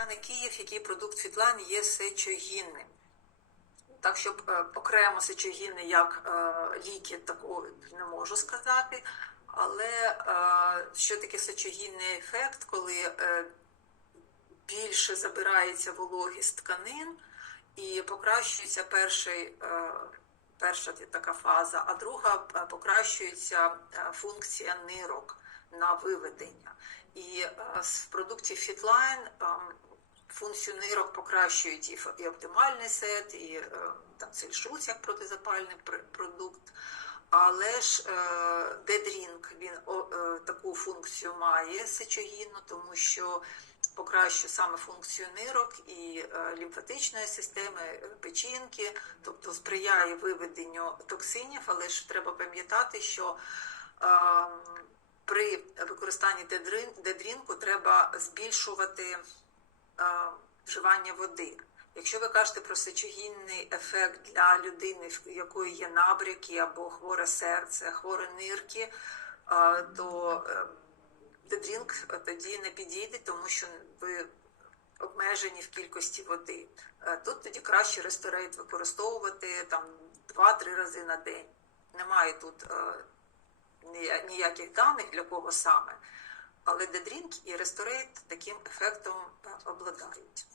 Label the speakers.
Speaker 1: Тетяни Київ, який продукт Фітлайн є сечогінним. Так, щоб е, окремо сечогінний як е, ліки, такого не можу сказати. Але е, що таке сечогінний ефект, коли е, більше забирається вологі з тканин і покращується перший, е, перша така фаза, а друга е, покращується е, функція нирок на виведення. І е, з продуктів Fitline е, функцію нирок покращують і, оптимальний сет, і е, там цельшуц як протизапальний продукт. Але ж дедрінк він е, таку функцію має сечогінну, тому що покращує саме функцію нирок і е, лімфатичної системи, печінки, тобто сприяє виведенню токсинів, але ж треба пам'ятати, що е, при використанні дедрінку треба збільшувати вживання води. Якщо ви кажете про сечогінний ефект для людини, в якої є набряки або хворе серце, хворі нирки, то дедрінк тоді не підійде, тому що ви обмежені в кількості води. Е, Тут тоді краще ресторейт використовувати там 2-3 рази на день. Немає тут е, ніяких даних для кого саме. Але дедрінк і ресторейт таким ефектом е, обладають.